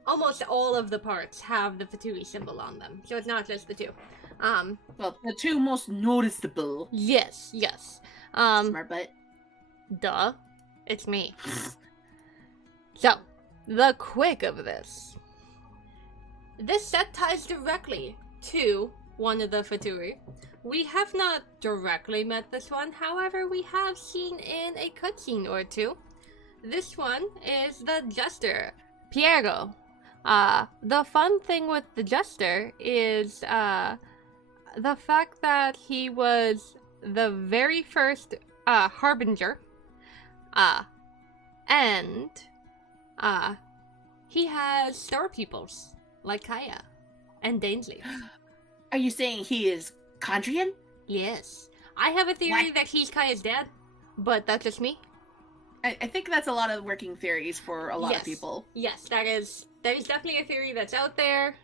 Almost all of the parts have the Fatui symbol on them, so it's not just the 2. Well, the 2 most noticeable. Yes. Smart butt. Duh. It's me. So, the quick of this. This set ties directly to one of the Fatui. We have not directly met this one, however, we have seen in a cutscene or 2. This one is the Jester, Piero. The fun thing with the Jester is the fact that he was the very first Harbinger And he has star pupils like Kaya and Dainsley. Are you saying he is Condrian? Yes. I have a theory that he's Kaya's dad, but that's just me. I think that's a lot of working theories for a lot of people. Yes, that is definitely a theory that's out there.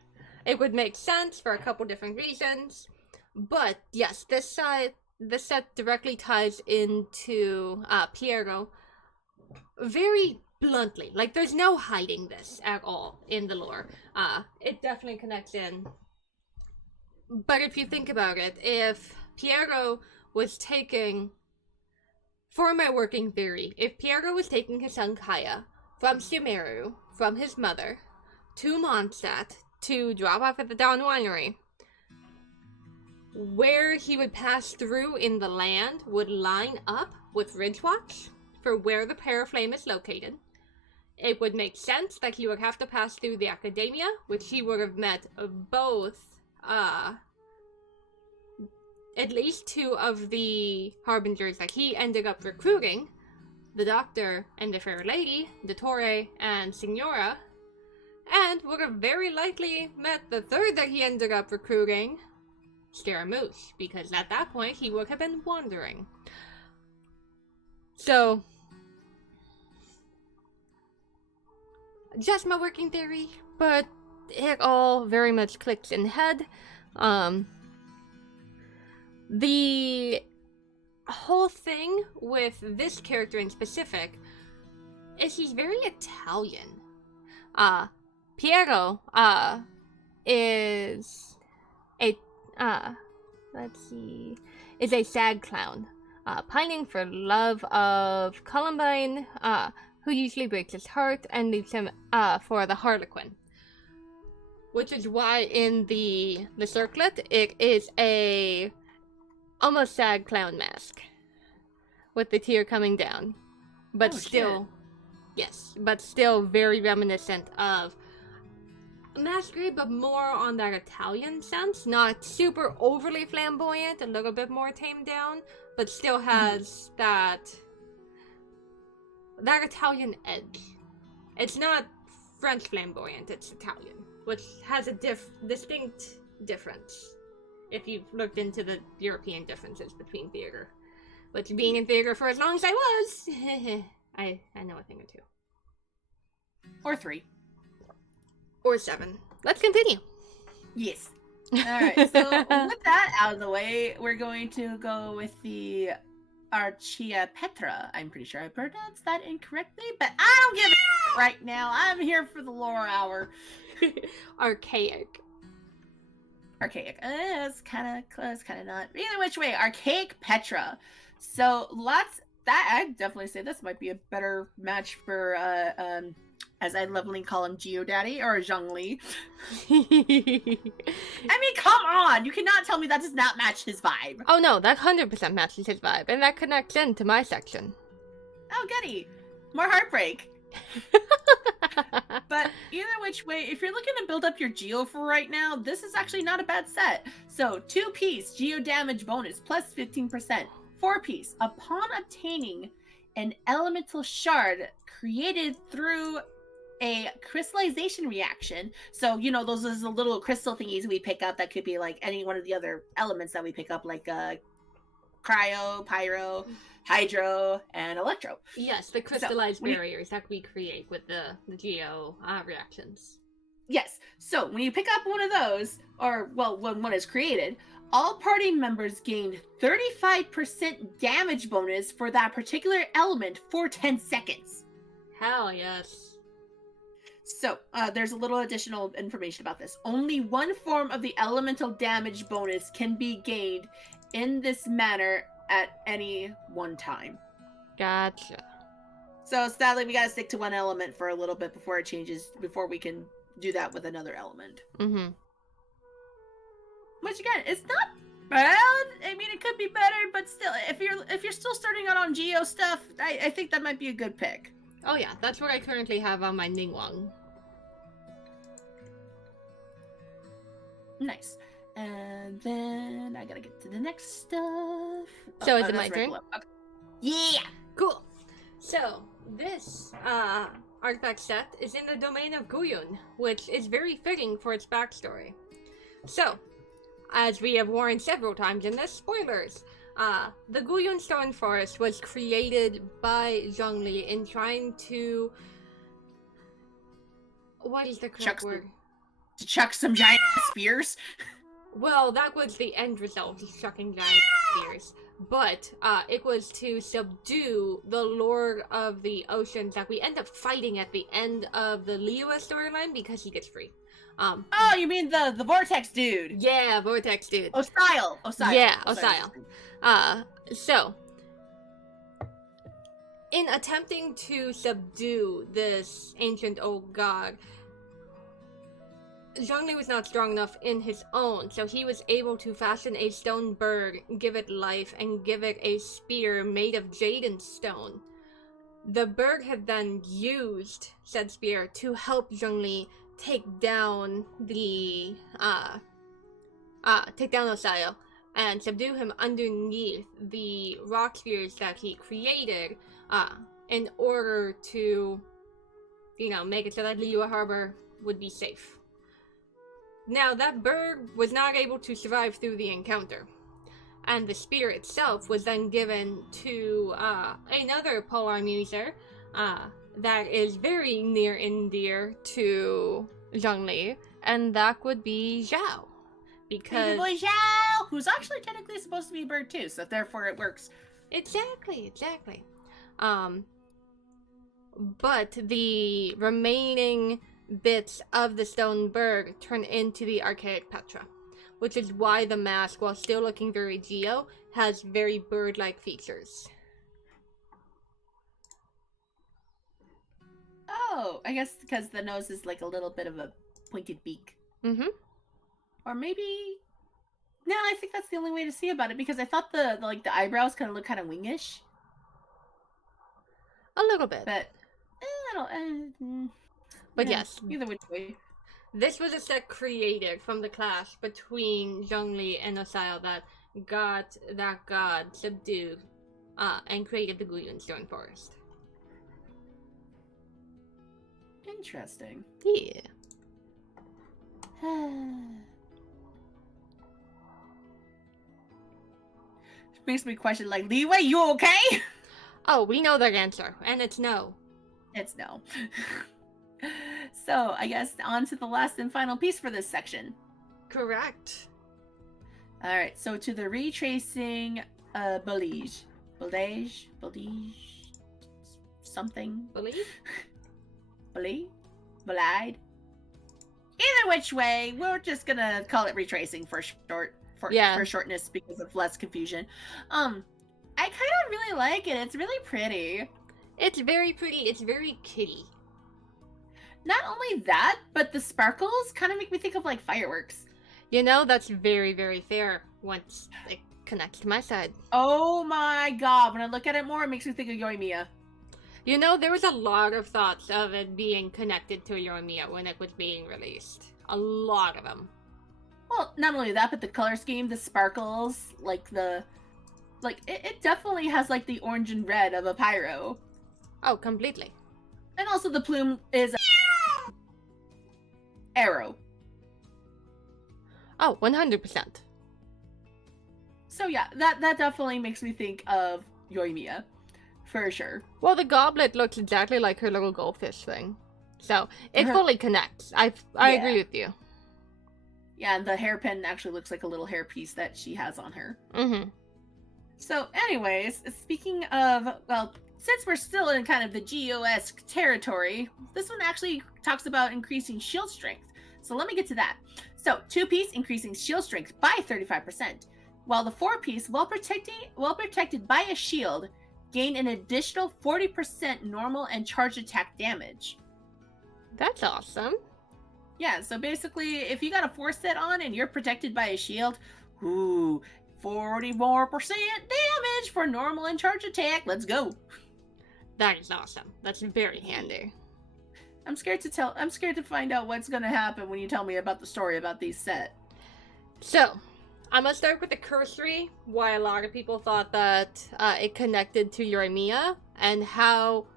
It would make sense for a couple different reasons. But yes, this set directly ties into Piero very bluntly. Like, there's no hiding this at all in the lore. It definitely connects in. But if you think about it, if Piero was taking, for my working theory, if Piero was taking his son Kaya from Sumeru, from his mother, to Mondstadt to drop off at the Dawn Winery, where he would pass through in the land would line up with Ridgewatch for where the Paraflame is located. It would make sense that he would have to pass through the Academia, which he would have met both, at least two of the Harbingers that he ended up recruiting, the Doctor and the Fair Lady, the Torre and Signora, and would have very likely met the third that he ended up recruiting, Scaramouche, because at that point he would have been wandering. So, just my working theory, but it all very much clicks in head. The whole thing with this character in specific is he's very Italian. Piero, is a, is a sad clown, pining for love of Columbine, who usually breaks his heart and leaves him, for the Harlequin. Which is why in the circlet, it is a almost sad clown mask with the tear coming down, but but still very reminiscent of Masquerade, but more on that Italian sense, not super overly flamboyant, a little bit more tamed down, but still has that Italian edge. It's not French flamboyant, it's Italian, which has a distinct difference if you've looked into the European differences between theater. But being in theater for as long as I was, I know a thing or two. Or 3. Or 7. Let's continue. Yes. Alright, so with that out of the way, we're going to go with the Archia Petra. I'm pretty sure I pronounced that incorrectly, but I don't give a right now. I'm here for the lore hour. Archaic. It's kind of close, kind of not. Either which way, Archaic Petra. So I'd definitely say this might be a better match for as I lovingly call him, Geodaddy or Zhongli. I mean, come on! You cannot tell me that does not match his vibe. Oh no, that 100% matches his vibe, and that connects into my section. Oh, goody. More heartbreak. But either which way, if you're looking to build up your Geo for right now, this is actually not a bad set. So 2-piece Geo damage bonus plus 15%. 4-piece, upon obtaining an elemental shard created through a crystallization reaction. So, you know, those are the little crystal thingies we pick up that could be like any one of the other elements that we pick up, like cryo, pyro, hydro, and electro. Yes, the crystallized barriers that we create with the Geo reactions. Yes. So when you pick up one of those, or, well, when one is created, all party members gain 35% damage bonus for that particular element for 10 seconds. Hell yes. So, there's a little additional information about this. Only one form of the elemental damage bonus can be gained in this manner at any one time. Gotcha. So, sadly, we gotta stick to one element for a little bit before it changes, before we can do that with another element. Mm-hmm. Which, again, it's not bad. I mean, it could be better, but still, if you're still starting out on Geo stuff, I think that might be a good pick. Oh yeah, that's what I currently have on my Ningguang. Nice. And then I gotta get to the next stuff. So is it my turn? Okay. Yeah! Cool. So, this artifact set is in the domain of Guyun, which is very fitting for its backstory. So, as we have warned several times in this, spoilers, the Guyun Stone Forest was created by Zhongli in trying to... What is the correct word? To chuck some giant spears? Well, that was the end result, of chucking giant spears. But it was to subdue the Lord of the Oceans that we end up fighting at the end of the Liyue storyline because he gets free. Oh, you mean the Vortex dude? Yeah, Vortex dude. Osile. Yeah, Osile. So, in attempting to subdue this ancient old god, Zhongli was not strong enough in his own, so he was able to fashion a stone bird, give it life, and give it a spear made of jade and stone. The bird had then used said spear to help Zhongli take down the Osio and subdue him underneath the rock spheres that he created in order to, make it so that Liyue Harbor would be safe. Now, that bird was not able to survive through the encounter, and the spear itself was then given to another polar muser that is very near and dear to Zhongli, and that would be Zhao. Because... Baby boy Zhao! Who's actually technically supposed to be a bird too, so therefore it works. Exactly. But the remaining bits of the stone bird turn into the archaic Petra, which is why the mask, while still looking very Geo, has very bird-like features. Oh, I guess because the nose is like a little bit of a pointed beak. Mm-hmm. Or maybe... No, I think that's the only way to see about it, because I thought the eyebrows kind of look kind of wingish. A little bit. But, I don't... But yes, either which way. This was a set created from the clash between Zhongli and Osile that got that god subdued and created the Guyun Stone Forest. Interesting. Yeah. Makes me question, like, Liyue, you okay? Oh, we know the answer, and it's no. It's no. So, I guess on to the last and final piece for this section. Correct. Alright, so to the retracing Balige, something. Believe? Belide? Either which way, we're just gonna call it retracing for shortness because of less confusion. I kind of really like it. It's really pretty. It's very pretty. It's very kitty. Not only that, but the sparkles kind of make me think of, like, fireworks. That's very, very fair once it connects to my side. Oh my god, when I look at it more, it makes me think of Yoimiya. There was a lot of thoughts of it being connected to Yoimiya when it was being released. A lot of them. Well, not only that, but the color scheme, the sparkles, it definitely has, like, the orange and red of a pyro. Oh, completely. And also the plume is arrow. Oh, 100%. So yeah, that definitely makes me think of Yoimiya, for sure. Well, the goblet looks exactly like her little goldfish thing. So, it fully connects. I agree with you. Yeah, and the hairpin actually looks like a little hairpiece that she has on her. Mm-hmm. So anyways, speaking of, well, since we're still in kind of the Geo-esque territory, this one actually talks about increasing shield strength. So let me get to that. So 2-piece increasing shield strength by 35%, while the 4-piece, while protected by a shield, gain an additional 40% normal and charge attack damage. That's awesome. Yeah, so basically, if you got a 4 set on and you're protected by a shield, ooh, 40 more % damage for normal and charge attack. Let's go. That is awesome. That's very handy. I'm scared to find out what's gonna happen when you tell me about the story about these set. So, I'm gonna start with the cursory, why a lot of people thought that it connected to Yoimiya, and how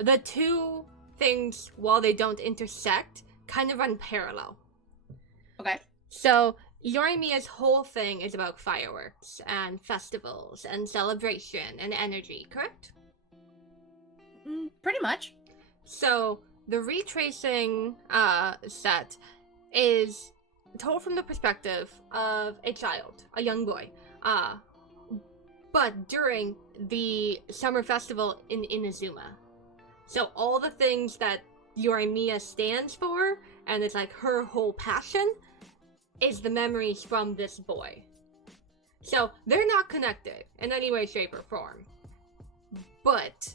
the two things, while they don't intersect, kind of run parallel. Okay. So Yorimiya's whole thing is about fireworks and festivals and celebration and energy, correct? Pretty much. So the retracing set is told from the perspective of a child, a young boy, but during the summer festival in Inazuma. So all the things that Yorimiya stands for, and it's like her whole passion, is the memories from this boy. So they're not connected in any way, shape, or form. But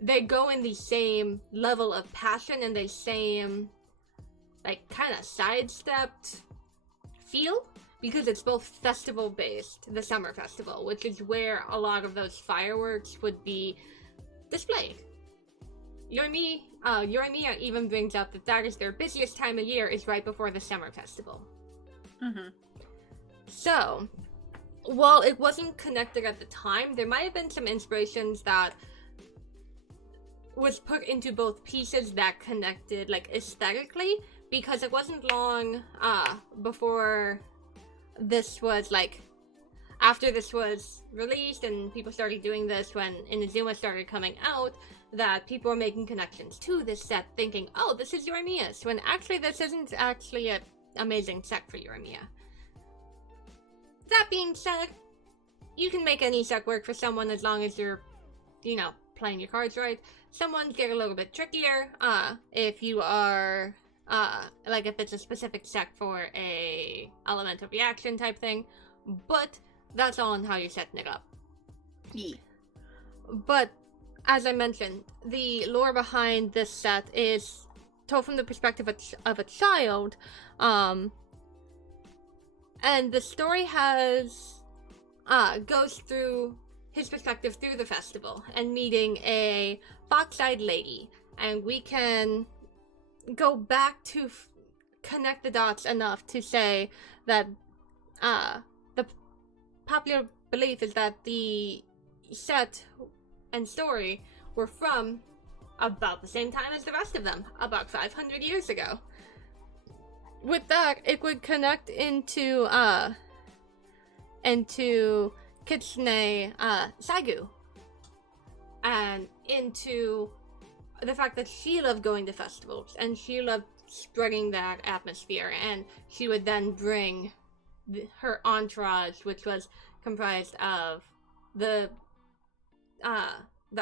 they go in the same level of passion and the same, like, kind of sidestepped feel, because it's both festival-based, the summer festival, which is where a lot of those fireworks would be displayed. Yorimiya even brings up that is their busiest time of year, is right before the summer festival. Mm-hmm. So, while it wasn't connected at the time, there might have been some inspirations that was put into both pieces that connected, like, aesthetically, because it wasn't long before this was, like, after this was released and people started doing this when Inazuma started coming out, that people were making connections to this set, thinking, oh, this is Yorimiya's, when actually this isn't actually an amazing set for Yorimiya. That being said, you can make any set work for someone as long as you're, playing your cards right. Some ones get a little bit trickier, if you are, like if it's a specific set for a elemental reaction type thing, but that's all in how you're setting it up. Yeah. But, as I mentioned, the lore behind this set is told from the perspective of a child, and the story goes through his perspective through the festival and meeting a fox-eyed lady, and we can go back to connect the dots enough to say that the popular belief is that the set and story were from about the same time as the rest of them, about 500 years ago. With that, it would connect into Kitsune Saigu, and into the fact that she loved going to festivals and she loved spreading that atmosphere, and she would then bring her entourage, which was comprised of the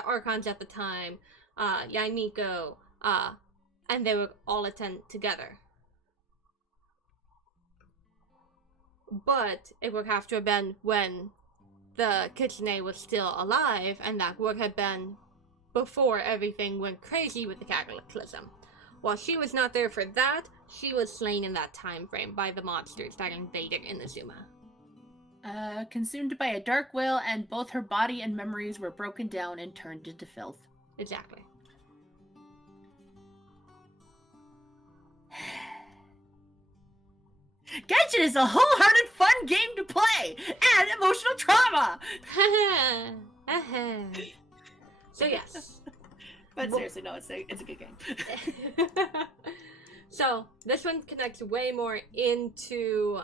archons at the time, Yaimiko, and they would all attend together. But it would have to have been when the Kitsune was still alive, and that would have been before everything went crazy with the Cataclysm. While she was not there for that, she was slain in that time frame by the monsters that invaded Inazuma. Consumed by a dark will, and both her body and memories were broken down and turned into filth. Exactly. Genshin is a wholehearted fun game to play, and emotional trauma! So yes. But seriously, no, it's a good game. So, this one connects way more into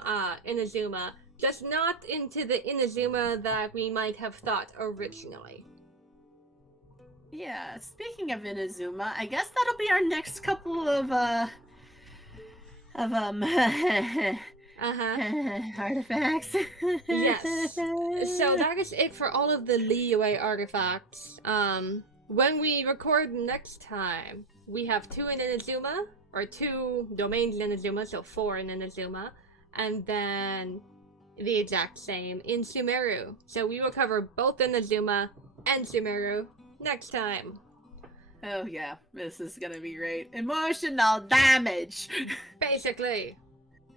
Inazuma, just not into the Inazuma that we might have thought originally. Yeah, speaking of Inazuma, I guess that'll be our next couple of artifacts. Yes. So that is it for all of the Liyue artifacts. When we record next time, we have 2 in Inazuma, or 2 domains in Inazuma, so 4 in Inazuma, and then the exact same in Sumeru. So we will cover both Inazuma and Sumeru next time. Oh yeah, this is gonna be great. Emotional damage! Basically.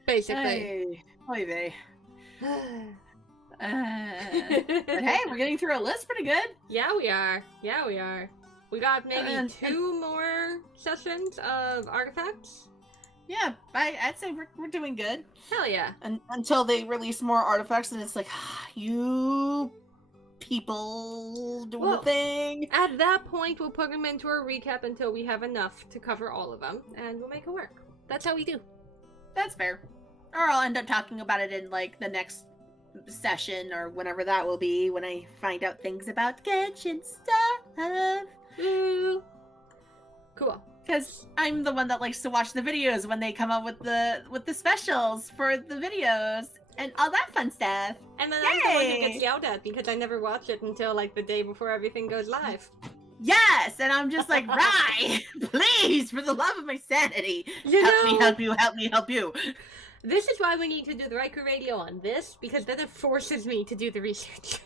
Hey, oy vey. But hey, we're getting through a list pretty good. Yeah, we are. We got maybe 2 more sessions of artifacts. Yeah, I'd say we're doing good. Hell yeah. Until they release more artifacts, and it's like, you people doing Well, the thing. At that point, we'll put them into a recap until we have enough to cover all of them, and we'll make it work. That's how we do. That's fair. Or I'll end up talking about it in, like, the next session, or whenever that will be, when I find out things about Genshin stuff. Ooh. Cool. Because I'm the one that likes to watch the videos when they come up with the specials for the videos and all that fun stuff. And then I'm the one who gets yelled at because I never watch it until like the day before everything goes live. Yes, and I'm just like, Rye, please, for the love of my sanity, help me help you. This is why we need to do the Ryku radio on this, because then it forces me to do the research.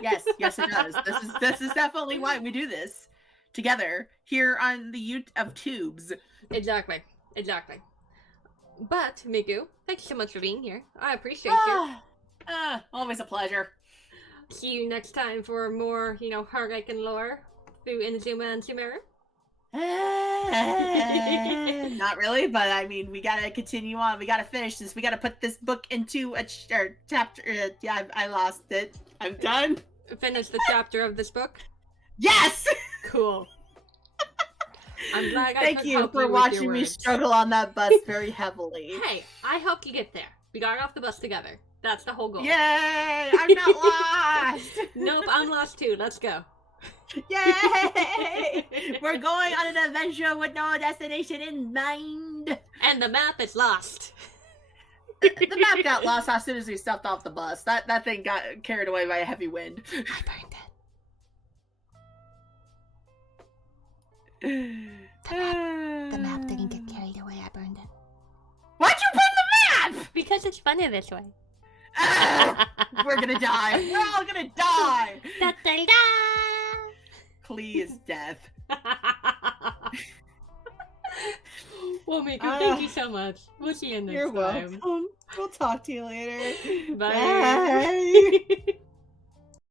Yes, it does. This is definitely why we do this together here on the of Tubes. Exactly. But Miku, thank you so much for being here. I appreciate you. Always a pleasure. See you next time for more, heartache and lore through Inazuma and Sumeru. Not really, but I mean, we gotta continue on. We gotta finish this. We gotta put this book into a chapter. Yeah, I lost it. I'm done. Finish the chapter of this book? Yes! Cool. I'm glad I Thank could you help for you with watching your me words. struggle on that bus very heavily. Hey, I helped you get there. We got off the bus together. That's the whole goal. Yay! I'm not lost! Nope, I'm lost too. Let's go. Yay! We're going on an adventure with no destination in mind. And the map is lost. The map got lost as soon as we stepped off the bus. That thing got carried away by a heavy wind. I burned it. The map didn't get carried away. I burned it. Why'd you burn the map? Because it's funny this way. We're gonna die. We're all gonna die. Da, da, da. Klee is death. Well, Miku, thank you so much. We'll see you next time. You're welcome. We'll talk to you later. Bye. Bye.